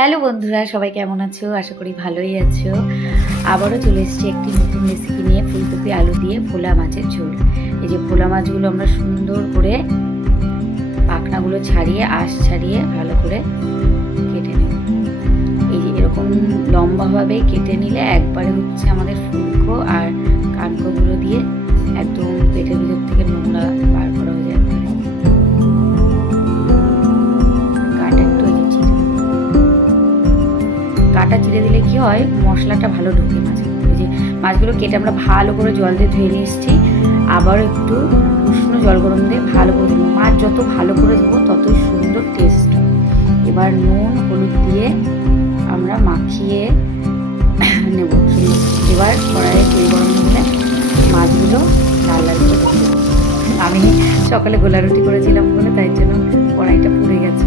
Hello বন্ধুরা, সবাই কেমন আছো? আশা করি ভালোই আছো। আবারও চলে এসেছি একটি নতুন রেসিপি নিয়ে, ফুলকপি আলু দিয়ে ভোলা মাছের ঝোল। এই যে ভোলা মাছগুলো আমরা সুন্দর করে পাখনাগুলো ছাড়িয়ে, আঁশ ছাড়িয়ে ভালো করে কেটে নেব। এই যে এরকম লম্বাভাবে কেটে নিলে একবারে হচ্ছে আমাদের ফুলকো আর কানকোগুলো দিয়ে একদম পেটের ভিতর থেকে নোংরা বার করা হয়ে যায়। কাটা চিড়ে দিলে কি হয়, মশলাটা ভালো ঢুকে মাছে। এই যে মাছগুলো কেটে আমরা ভালো করে জল দিয়ে ধুয়ে নিয়ে এসেছি। আবার একটু উষ্ণ জল গরম দিয়ে ভালো করে দেবো। মাছ যত ভালো করে দেবো ততই সুন্দর টেস্ট হয়। এবার নুন হলুদ দিয়ে আমরা মাখিয়ে নেব সুন্দর। এবার কড়াইয়ে তেল গরম হলে মাছগুলো লাল লাল করে দেবো। আমি সকালে গোলা রুটি করেছিলাম বলে তাই জন্য কড়াইটা পুড়ে গেছে।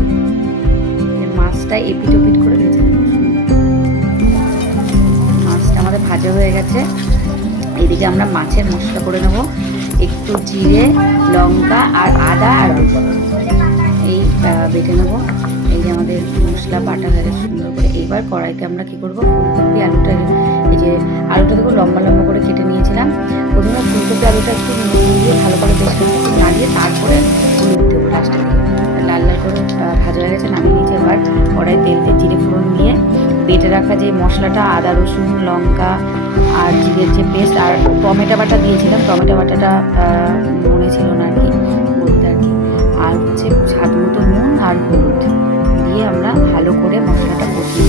মাছটা এপিট ওপিট করে ভেজে নেব। মাছটা আমাদের ভাজা হয়ে গেছে। এদিকে আমরা মাছের মশলা করে নেব। একটু জিরে, লঙ্কা আর আদা আর রসুন এই বেটে নেব। এই যে আমাদের মশলা বাটা হয়ে গেছে সুন্দর করে। এইবার কড়াইতে আমরা কি করব, ফুলকপি আলুটা, এই যে আলুটা দেখো লম্বা লম্বা করে কেটে নিয়েছিলাম। প্রথমে ফুলকপি আলুটা একটু দিয়ে ভালো করে বেশ নাড়িয়ে তারপরে হলুদ দেবো লাস্টে। লাল লাল করে ভাজা হয়ে গেছে, নামিয়ে নিয়েছি। এবার কড়াই তেলতে জিরে ফোড়ন দিয়ে বেটে রাখা যে মশলাটা, আদা রসুন লঙ্কা আর জিরের যে পেস্ট আর টমেটো বাটা দিয়েছিলাম, টমেটো বাটাটা মনে ছিল না আর কি বলতে আর কি। আর হচ্ছে স্বাদ মতো নুন আর হলুদ দিয়ে আমরা ভালো করে মশলাটা কষি।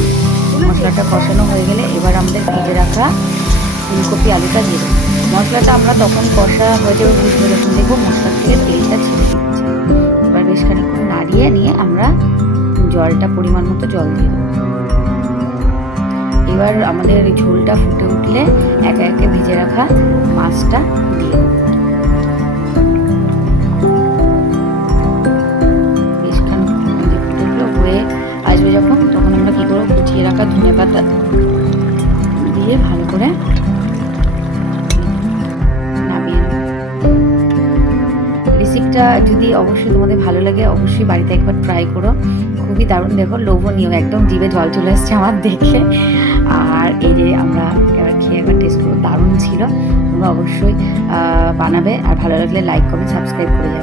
মশলাটা কষানো হয়ে গেলে এবার আমাদের ভেজে রাখা ফুলকপি আলুটা দিয়ে দেবো। মশলাটা আমরা তখন কষা হয়ে যাবে বুঝবো যখন দেখবো মশলা থেকে তেলটা ছেড়ে দিচ্ছে। এবার বেশ খানিকক্ষণ নাড়িয়ে নিয়ে আমরা জলটা পরিমাণ মতো জল দিয়ে দেবো। এবার আমাদের ঝোলটা ফুটে উঠলে একে একে ভেজে রাখা মাছটা দিয়ে বেশ খানিকক্ষণ ফুটে উঠলো হয়ে আসবে যখন, তখন আমরা কী করবো, কুচিয়ে রাখা ধনেপাতা দিয়ে ভালো করে নামিয়ে নেব। রেসিপিটা যদি অবশ্যই তোমাদের ভালো লাগে অবশ্যই বাড়িতে একবার ট্রাই করো। খুবই দারুণ, দেখো লোভনীয়, একদম জিভে জল চলে আসছে আমার দেখে। আর এই যে আমরা এবার খেয়ে একবার টেস্ট করবো, দারুণ ছিল। তোমরা অবশ্যই বানাবে, আর ভালো লাগলে লাইক কমেন্ট সাবস্ক্রাইব করে যাবে।